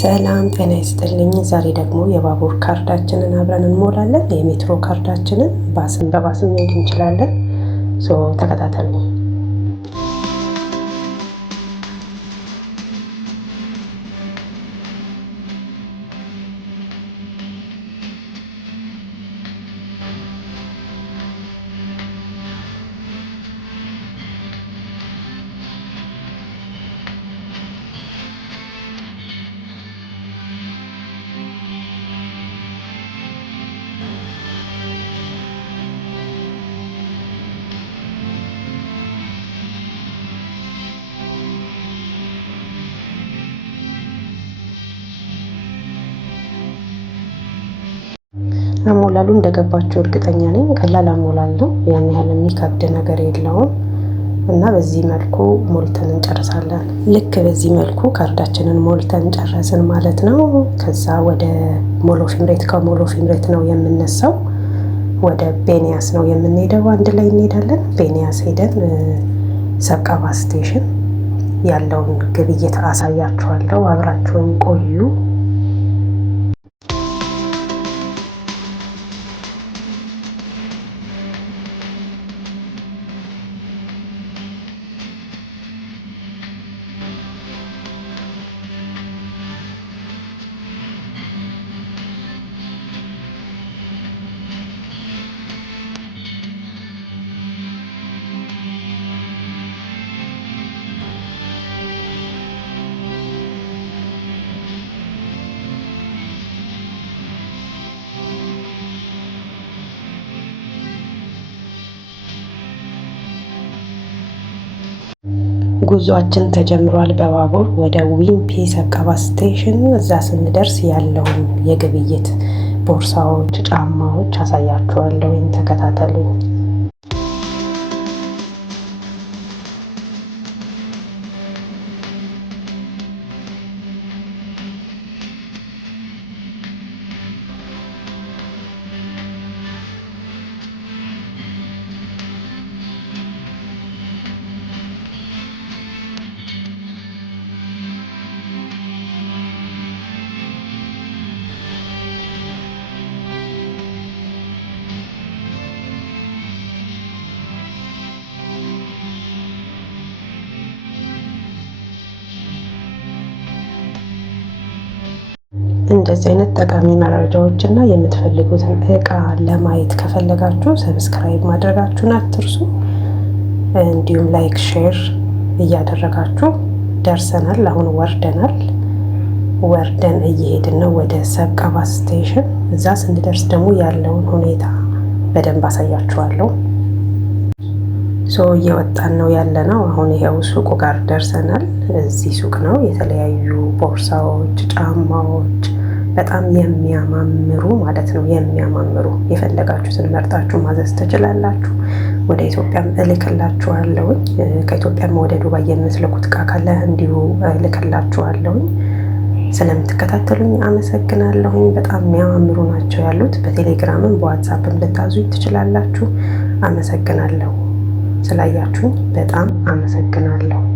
ሰላም ጤና ይስጥልኝ። ዛሬ ደግሞ የባቡር ካርዳችንን አብረን እንሞላለን። የሜትሮ ካርዳችንን በባስም መሄድ እንችላለን። ተከታተሉ። አሞላሉ እንደገባችሁ እርግጠኛ ነኝ። ቀላል አሞላል ነው። ያን ያህል የሚከብድ ነገር የለውም እና በዚህ መልኩ ሞልተን እንጨርሳለን። ልክ በዚህ መልኩ ካርዳችንን ሞልተን ጨረስን ማለት ነው። ከዛ ወደ ሞሎ ፊምሬት፣ ከሞሎ ፊምሬት ነው የምነሳው። ወደ ቤንያስ ነው የምንሄደው። አንድ ላይ እንሄዳለን። ቤንያስ ሄደን ሰብቀባ ስቴሽን ያለውን ግብይት አሳያችኋለሁ። አብራችሁን ቆዩ። ጉዟችን ተጀምሯል። በባቡር ወደ ዊምፒ ሰብቀባ ስቴሽን። እዛ ስንደርስ ያለውን የግብይት ቦርሳዎች፣ ጫማዎች አሳያችኋለሁ። ተከታተሉኝ። እንደዚህ አይነት ጠቃሚ መረጃዎች እና የምትፈልጉትን እቃ ለማየት ከፈለጋችሁ ሰብስክራይብ ማድረጋችሁን አትርሱ። እንዲሁም ላይክ፣ ሼር እያደረጋችሁ ደርሰናል። አሁን ወርደን እየሄድን ነው ወደ ሰብቀባ ስቴሽን። እዛ ስንደርስ ደግሞ ያለውን ሁኔታ በደንብ አሳያችኋለሁ። እየወጣን ነው ያለነው። አሁን ይሄው ሱቁ ጋር ደርሰናል። እዚህ ሱቅ ነው። የተለያዩ ቦርሳዎች፣ ጫማዎች በጣም የሚያማምሩ ማለት ነው። የሚያማምሩ የፈለጋችሁትን መርጣችሁ ማዘዝ ትችላላችሁ። ወደ ኢትዮጵያም እልክላችኋለሁኝ። ከኢትዮጵያም ወደ ዱባይ የምትልኩት እቃ ካለ እንዲሁ እልክላችኋለሁኝ። ስለምትከታተሉኝ አመሰግናለሁኝ። በጣም የሚያማምሩ ናቸው ያሉት። በቴሌግራምም በዋትሳፕም ልታዙኝ ትችላላችሁ። አመሰግናለሁ። ስላያችሁኝ በጣም አመሰግናለሁ።